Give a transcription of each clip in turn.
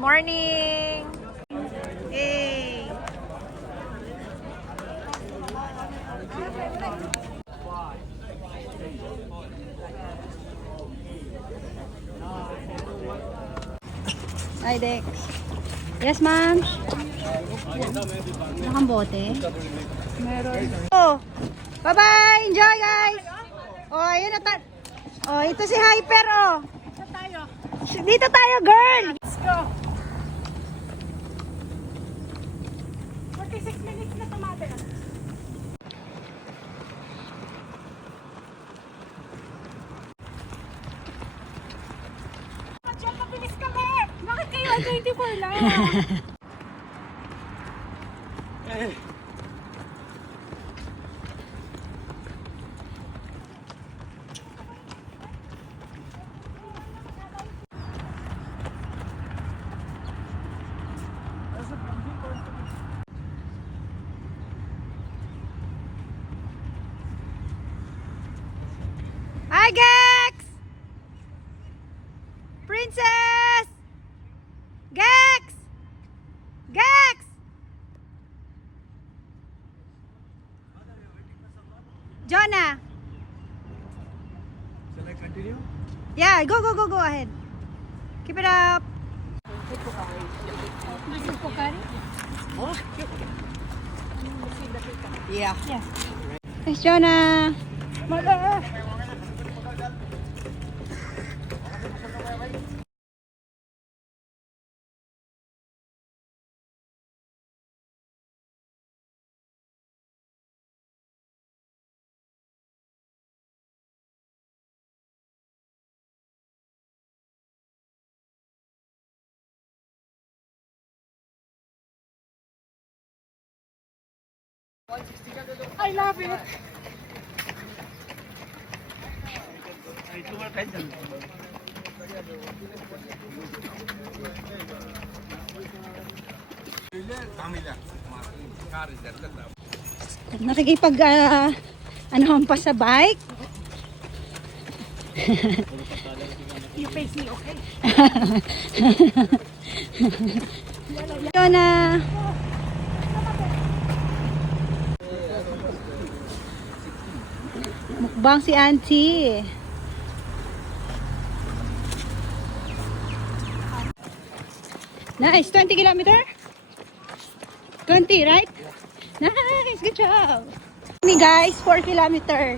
Morning! Hey! Hi, Dex. Yes, ma'am. Nakang bote. Meron. Oh, bye-bye! Enjoy, guys! Oh, ayun na oh, ito si Hyper, oh. Dito tayo, girl! Let's go! 46 minutes na tumate. Diyan, mabilis kami! Bakit kayo 24 lang? Hi, Gex! Princess! Gex! Gex! Jonah! Shall I continue? Yeah, go ahead. Keep it up. Yeah. Yes. Thanks, Jonah. Mala! I love it! Nakikipag ano pa sa bike. You face me, okay? Jonah. Mukbang si Auntie. Nice, 20 kilometer? 20, right? Nice, good job. Ni guys, 4 kilometer.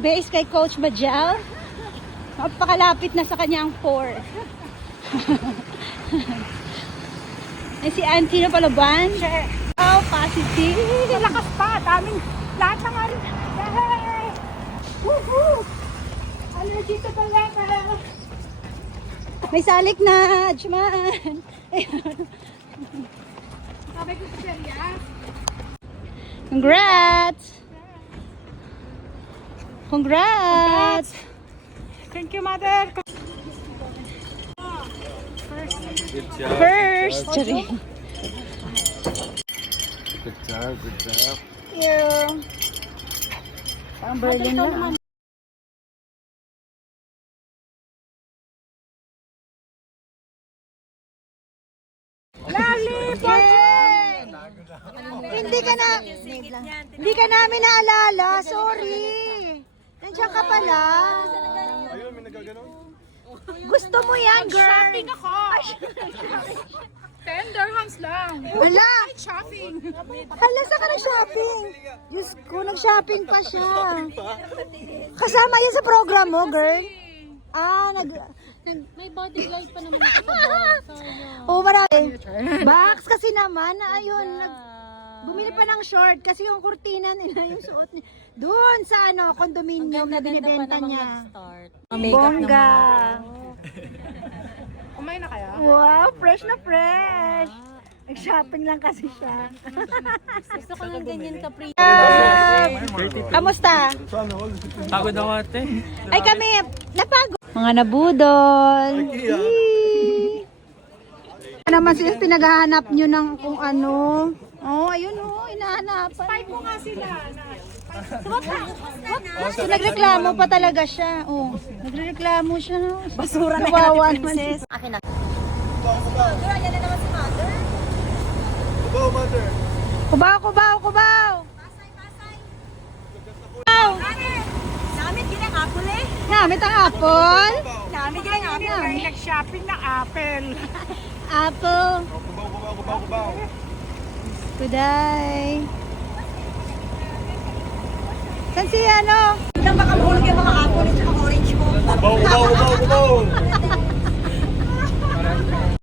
Base kay Coach Bajal. Napakalapit na sa kanya ang 4. Ay, si Auntie na palaban. Oh, positive. Malakas pa, daming lahat ng ano. Yay! Woohoo! Allergy to the level! May salik na, Juman. Sabi ko sa Seria. Congrats! Congrats! Thank you, mother. Good job. First! Sorry. Good job. Good job. Thank you. Parang Berlin lang. Lollipop! Yay! Hindi ka namin naalala. Sorry. Nandiyan ka pala. Ayun, may nagaganon. Gusto mo yan, girl. Shopping ako! 10 dirhams lang. Wala. Shopping. Hala, saan ka nag-shopping? Diyos ko, nag-shopping pa siya. Kasama yan sa program mo, girl. Ah, May bodyguard pa naman ako sa bag. Sayang. oh, marami. Box kasi naman, ayun, bumili pa ng short kasi yung kurtina nila, yung suot niya. Doon sa ano, condominium na binibenta niya. Start. Bongga. Kumain na kaya? Wow, fresh na fresh. Nag-shopping lang kasi siya. Gusto ko ng ganyan ka-pre. Kamusta? Pagod ako ate. Ay kami, napagod. Mga nabudol. Yee. Ano naman sila pinaghahanap nyo ng kung ano. Oh, ayun oh, hinahanapan. Spike mo nga sila. So, nagreklamo pa talaga siya. Oh, nagreklamo siya. Basura na Kawawa yan, naman. princess. Akin na. Kubaw, mother. Kubaw, kubaw, kubaw. Namit ginang apple eh. Namit ang apple. Namit ginang apple. May nag-shopping ng apple. Apple. Kubaw. Kuday. Saan si ano? Baka mahulog yung mga apple at mga orange mo. Kubaw.